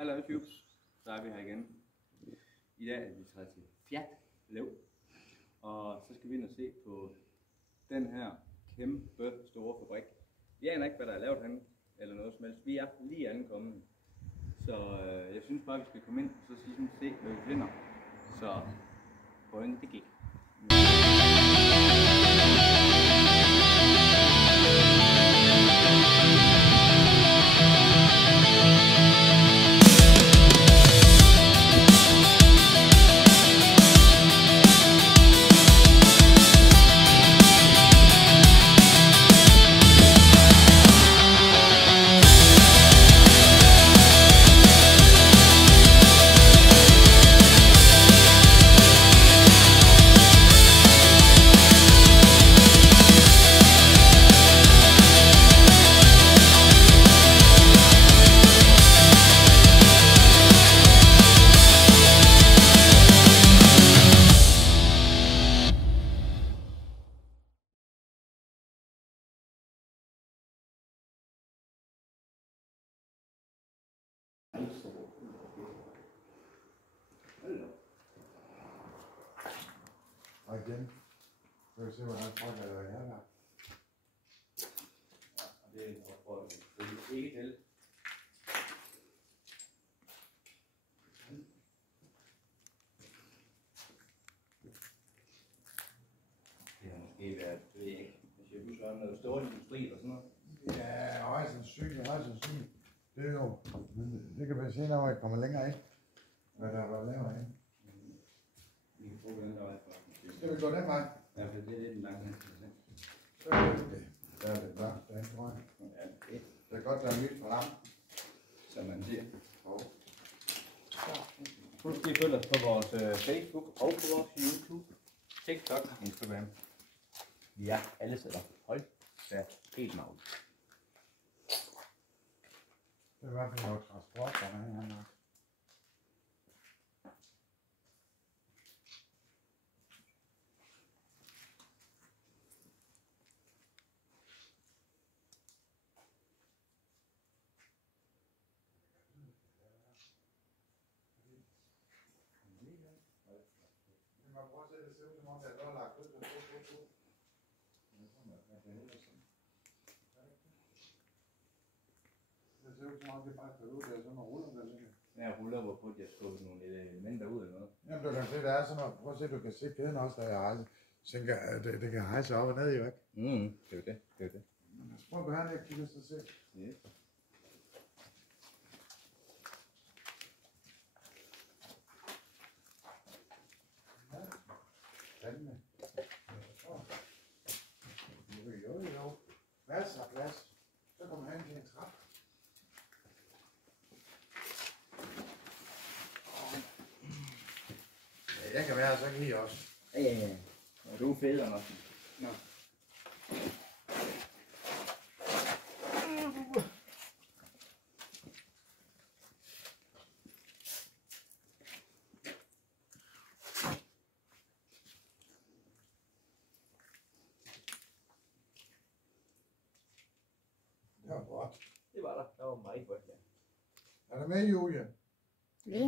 Hallo YouTube, så er vi her igen. I dag er vi taget til Fjerlev, og så skal vi ind og se på den her kæmpe store fabrik. Vi aner ikke, hvad der er lavet herinde, eller noget som helst. Vi er lige ankommet, så jeg synes bare, vi skal komme ind og så se, hvad vi finder. Så hvordan det gik. Og igen, så vi se, hvordan folk er der her. Og det er ikke til. Det har måske været, det ved jeg ikke, hvis jeg husker noget stålindustri eller sådan noget. Ja, højst sandsynligt. Det er jo, det kan vi se, når vi kommer længere ind, hvad der var lavet herinde. Vi kan bruge den der vej for. Skal vi gå den vej? Ja, for det er lidt en lang hen. Så er det. Der er det klart, der er en trøje. Ja, okay. Det er godt, der er nyt fra lam. Som man siger. Og Husk lige at følge os på vores Facebook og på vores YouTube, TikTok og Instagram. Vi er alle steder. Hold da helt navn. det er i hvert fald noget transport, der er her nok. Man prøver at se, det ser ud som om, der er lagt ud. Det ser ud som om, det bare står ud, der er sådan nogle ruller, der ligger. Jeg ruller, hvorpå jeg skubber nogle elementer ud eller noget. Jamen, du kan se, der er sådan noget. Prøv at se, du kan se kæden også, der er rejse. Tænker, at det kan hejse op og ned, jo ikke? Det er jo det. Det er jo det. Prøv at gå herned og kigge og se. Yes. Fandme. Jo. Masser af plads. Så kommer han til en trappe. Ja, jeg kan være så lige også. Ja. Og du er federe nok. Nå. Det var godt. Det var der. Der var meget godt, ja. Er du med, Julie? Ja,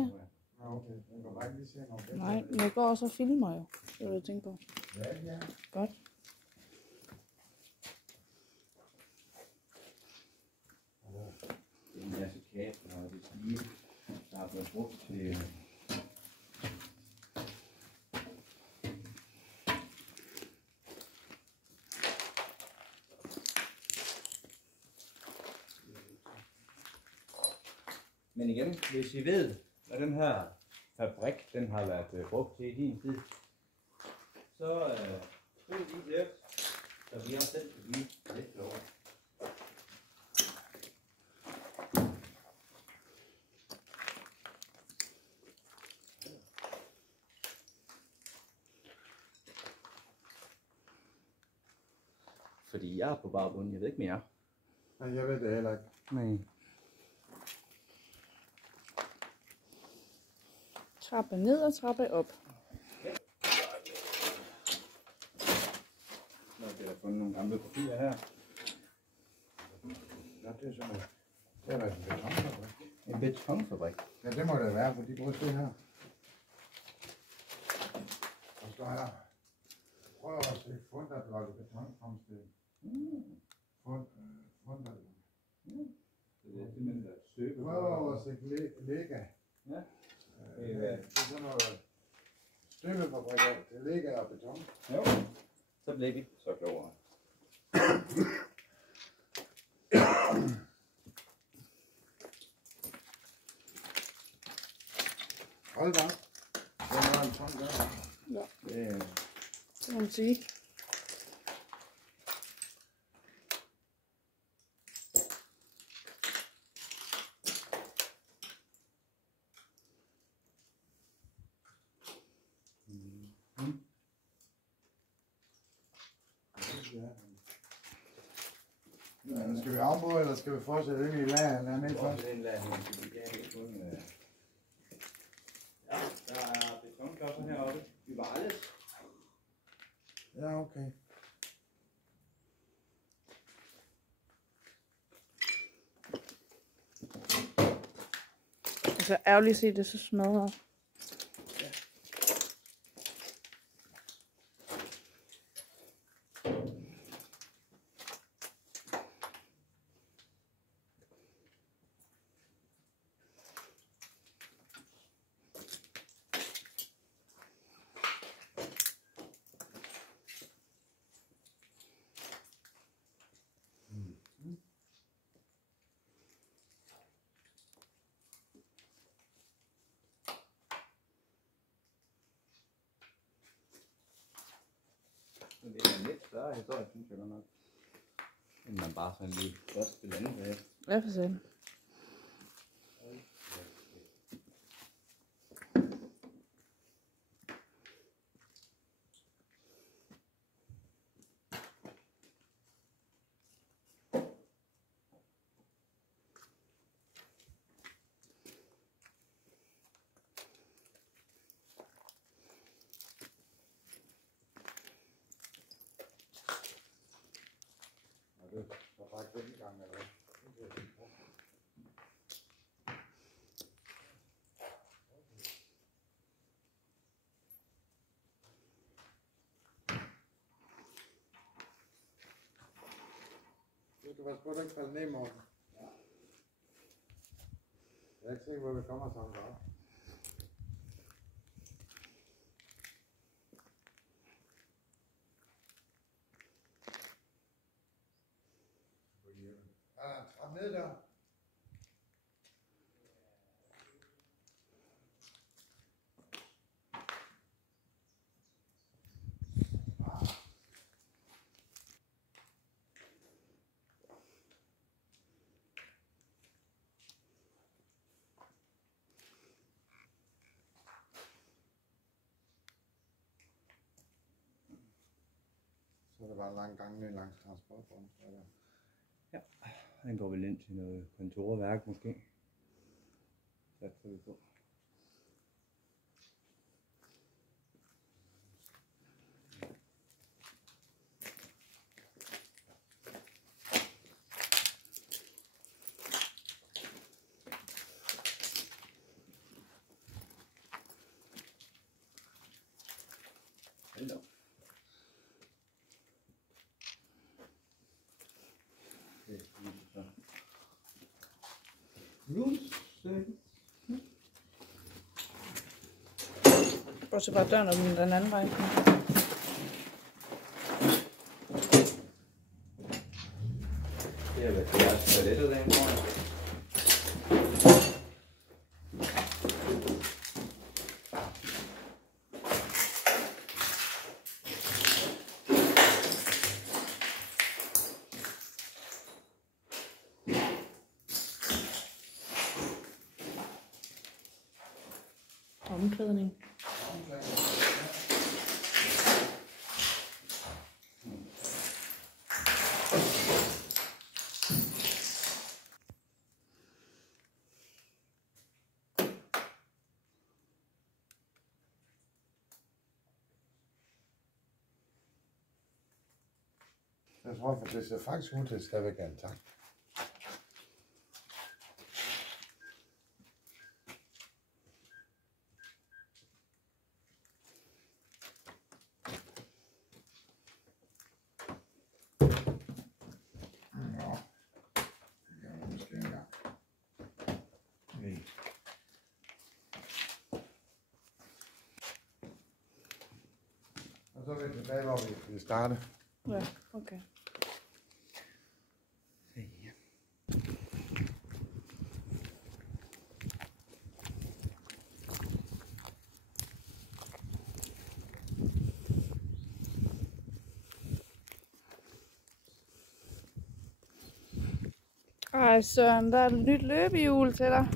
Ja, okay. Jeg kan bare ikke lige se noget. nej, men jeg går også og filmer jo. Det vil jeg tænke på. Ja. Godt. Det er en masse kabler og det slige, der har blevet brugt til... Men igen, hvis I ved, hvad den her fabrik den har været brugt til i din tid, så skriv lige til os, så vi også selv kan blive lidt klogere. Fordi jeg er på bagbunden, jeg ved ikke mere. Nej, jeg ved det heller ikke. Nej. Trappe ned og trappe op. Nu har jeg fundet nogle gamle papirer her. Nå, det er sådan noget. Det er da en betonfabrik. Jamen, betonfabrik. Ja, det må det være, for de bruger det her. Og så er der. Prøv at se fundatlokke betonfremstilling. Fundatlokke. Det er simpelthen støbe. Prøv at se Lega. Ja. Det er sådan noget støbefabrik, det Lega og beton. Jo. Så blev vi så klogere. Hold da. Det var en tom der. Ja, Det det må man sige. Ja, skal vi afbryde, eller skal vi fortsætte ind i lageret? Ja, der er betonklodser heroppe. Vi var alles. Ja, okay. Altså ærgerligt at se det så smadret. Det er en lidt større historie, synes jeg godt nok. End man bare sådan lige først vil lande med. Ja, for sådan. Det var faktisk den gang, eller hvad? Du kan passe på, at du ikke falder ned, Morten. Ja. Jeg er ikke sikker på, at vi kommer sammen der. Er der en trappe ned der? Så er det bare en lang gang ned langs transportbånd. Ja, den går vel ind til noget kontorværk måske. Så får vi på. Hello. Og så bare døren åben den anden vej. Det er vel jeres toiletter derinde foran. Omklædning. Jeg tror, for det ser faktisk ud til at stadigvæk er intakt. Og så er vi tilbage, hvor vi starter. Ja, okay. Ja. Ej Søren, der er et nyt løbehjul til dig.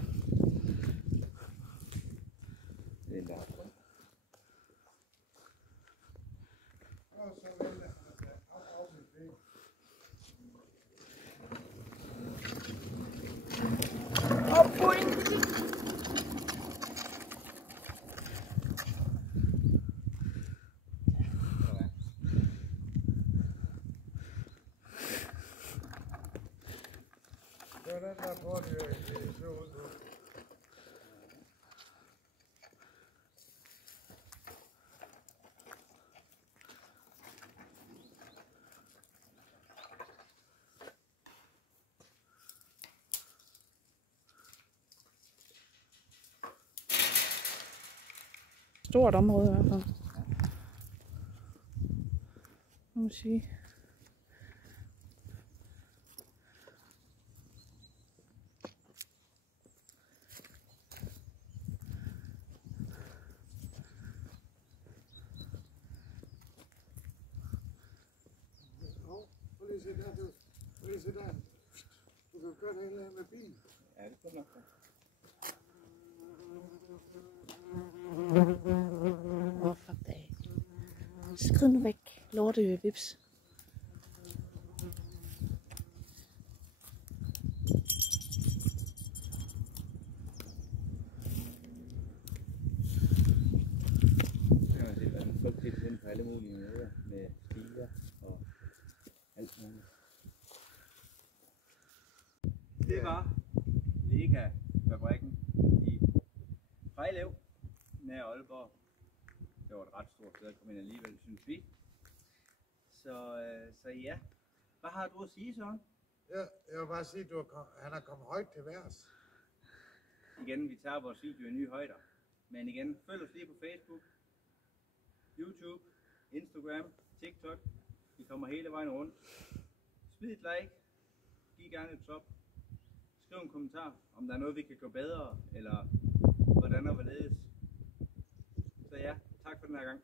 Det er en der. Og så vælger han at op i ben. Det var den der på, det så ud nu. Stort område i hvert fald. Må man sige. Prøv lige at se der, du. Prøv lige at se der. Du kan gøre det et eller andet med bilen. Ja, det kunne nok. Åh, fuck det af. Skrid nu væk. Lorte vips. Så kan man se, hvordan folk bliver sendt på alle mulige måder med stiger og alt muligt. Det var Lega-fabrikken i Frejlev, nær Aalborg. Det var et ret stort sted at komme ind alligevel, synes vi. Så ja, hvad har du at sige, Søren? Ja, jeg vil bare sige, at han er kommet højt til værs. Igen, vi tager vores video i nye højder. Men igen, følg os lige på Facebook, YouTube, Instagram, TikTok. Vi kommer hele vejen rundt. Smid et like, giv gerne et top. Skriv en kommentar, om der er noget, vi kan gøre bedre, eller hvordan og hvorledes. Så ja, tak for den her gang.